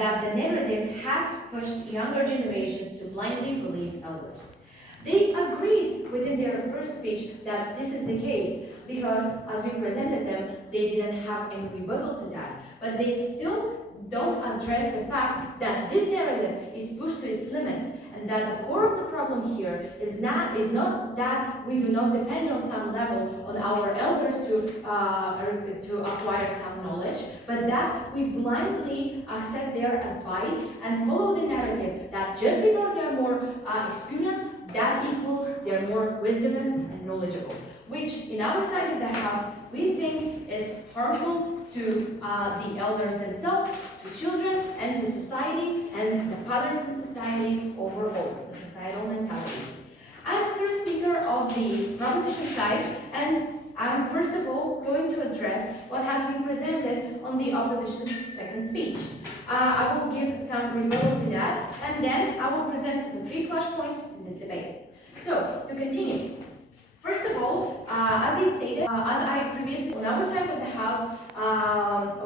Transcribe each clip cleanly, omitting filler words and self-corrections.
that the narrative has pushed younger generations to blindly believe elders. They agreed within their first speech that this is the case because, as we presented them, they didn't have any rebuttal to that. But they still don't address the fact that this narrative is pushed to its limits, and that the core of the problem here is not that we do not depend on some level on our elders to acquire some knowledge, but that we blindly accept their advice and follow the narrative that just because they are more experienced, that equals they're more wisdomous and knowledgeable, which in our side of the house we think is harmful to the elders themselves, to children, and to society, and the patterns in society overall, the societal mentality. I'm the third speaker of the proposition side, and I'm first of all going to address what has been presented on the opposition's second speech. I will give some rebuttal to that, and then I will present the 3 clutch points in this debate. So, to continue. First of all, as they stated, as I previously, on our side of the house,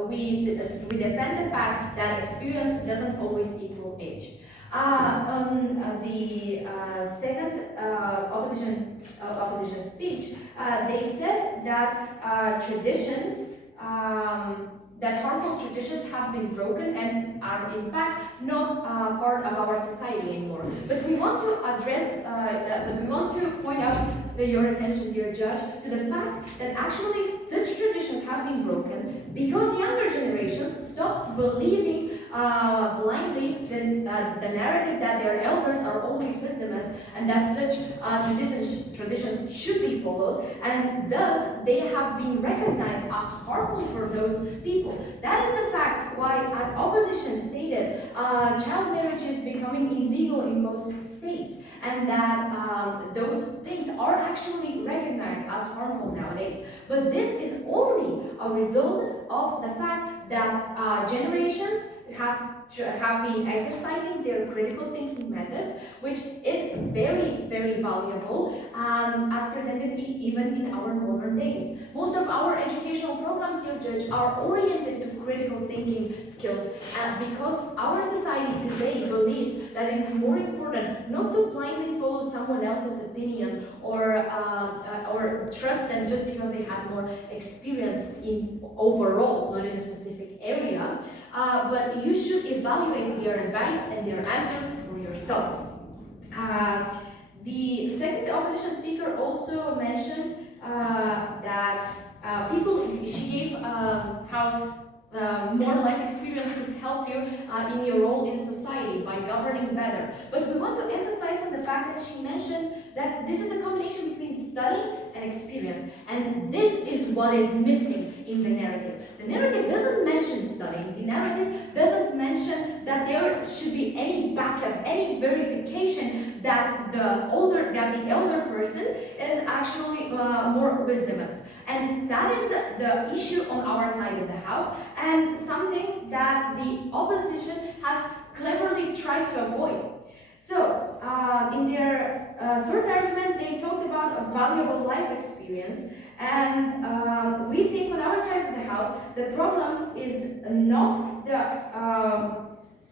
we defend the fact that experience doesn't always equal age. On the second opposition speech, they said that traditions, that harmful traditions have been broken and are in fact not part of our society anymore. But we want to address, but we want to point out your attention, dear judge, to the fact that actually such traditions have been broken because younger generations stopped believing blindly the narrative that their elders are always wisdomous and that such traditions should be followed, and thus they have been recognized as harmful for those people. That is the fact why, as opposition stated, child marriage is becoming illegal in most states, and that those things are actually recognized as harmful nowadays. But this is only a result of the fact that generations have been exercising their critical thinking methods, which is very, very valuable, as presented even in our modern days. Most of our educational programs, dear judge, are oriented to critical thinking skills, because our society today believes that it is more important not to blindly follow someone else's opinion or trust them just because they have more experience in overall, not in a specific area, but you should evaluate their advice and their answer for yourself. The second opposition speaker also mentioned that she gave how more life experience could help you in your role in society by governing better. But we want to emphasize on the fact that she mentioned that this is a combination between study and experience, and this is what is missing in the narrative. The narrative doesn't mention studying. The narrative doesn't mention that there should be any backup, any verification that the elder person is actually more wisdomous. And that is the issue on our side of the house, and something that the opposition has cleverly tried to avoid. So, in their third argument, they talked about a valuable life experience, and we think on our side of the house, the problem is not the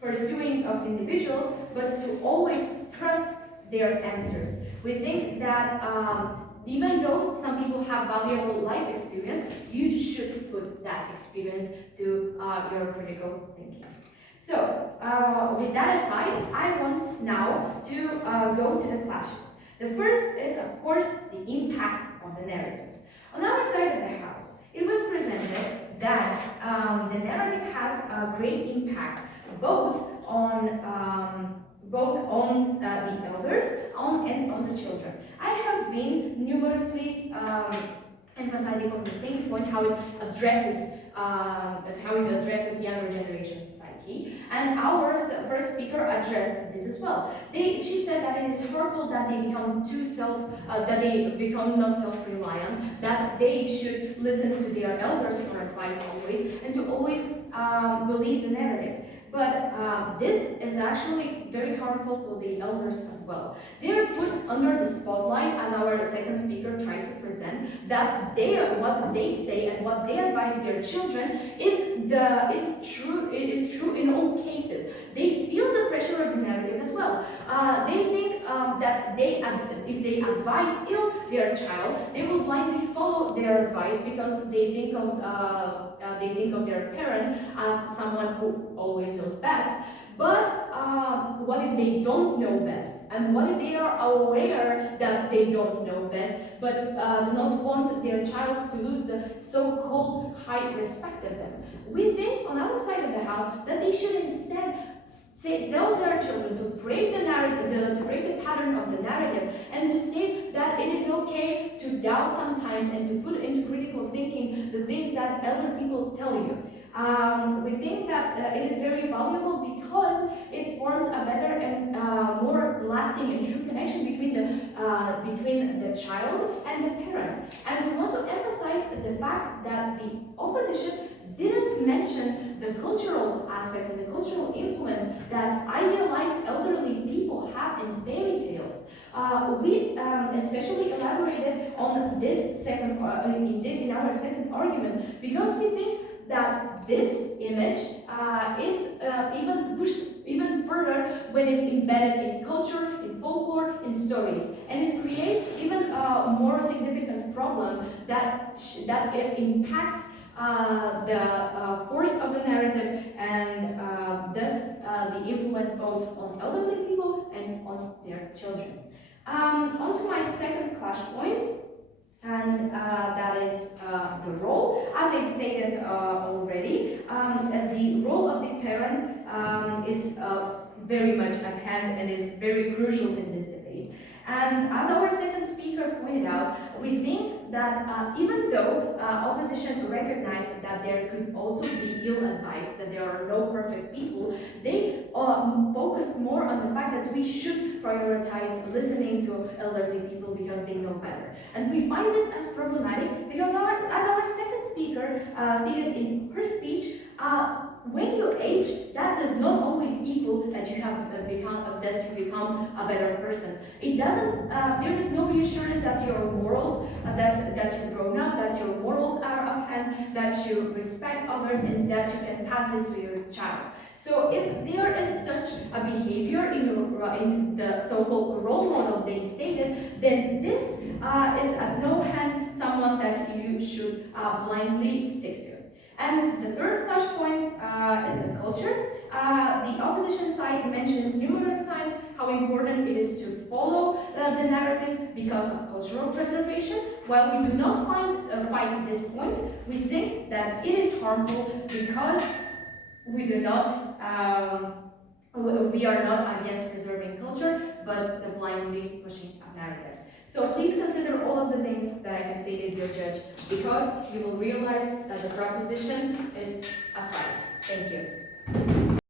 pursuing of individuals, but to always trust their answers. We think that even though some people have valuable life experience, you should put that experience to your critical thinking. So, with that aside, I want now to go to the clashes. The first is, of course, the impact of the narrative. On our side of the house, it was presented that the narrative has a great impact both on the elders and on the children. I have been numerously emphasizing on the same point how it addresses younger generation psyche, and our first speaker addressed this as well. She said that it is harmful that they become not self-reliant, that they should listen to their elders for advice always, and to always believe the narrative. But this is actually very harmful for the elders as well. They are put under the spotlight, as our second speaker tried to present, that what they say and what they advise their children is true in all cases. if they advise ill their child, they will blindly follow their advice because they think of their parent as someone who always knows best. But what if they don't know best? And what if they are aware that they don't know best, but do not want their child to lose the so-called high respect of them? We think on our side of the house that they should instead tell their children to break the narrative, to break the pattern of the narrative, and to state that it is okay to doubt sometimes and to put into critical thinking the things that elder people tell you. We think that it is very valuable because it forms a better and more lasting and true connection between the child and the parent. And we want to emphasize the fact that the opposition didn't mention the cultural aspect and the cultural influence that idealized elderly people have in fairy tales. We especially elaborated on this in our second argument because we think that this image is even pushed even further when it's embedded in culture, in folklore, in stories, and it creates even a more significant problem that it impacts the force of the narrative and thus the influence both on elderly people and on their children. On to my second clash point, and that is the role. As I stated already, the role of the parent is very much at hand and is very crucial in this debate. And as our second speaker pointed out, we think that even though opposition recognized that there could also be ill advice, that there are no perfect people, they focused more on the fact that we should prioritize listening to elderly people because they know better. And we find this as problematic because as our second speaker stated in her speech, when you age, that does not always equal that you become a better person. It doesn't. There is no reassurance that your morals, that you've grown up, that your morals are uphand, that you respect others, and that you can pass this to your child. So if there is such a behavior in the so-called role model they stated, then this is at no hand someone that you should blindly stick to. And the third clash point is the culture. The opposition side mentioned numerous times how important it is to follow the narrative because of cultural preservation. While we do not fight this point, we think that it is harmful because we are not against preserving culture, but the blindly pushing a narrative. So please consider all of the things that I have stated, dear judge, because you will realize that the proposition is a fact.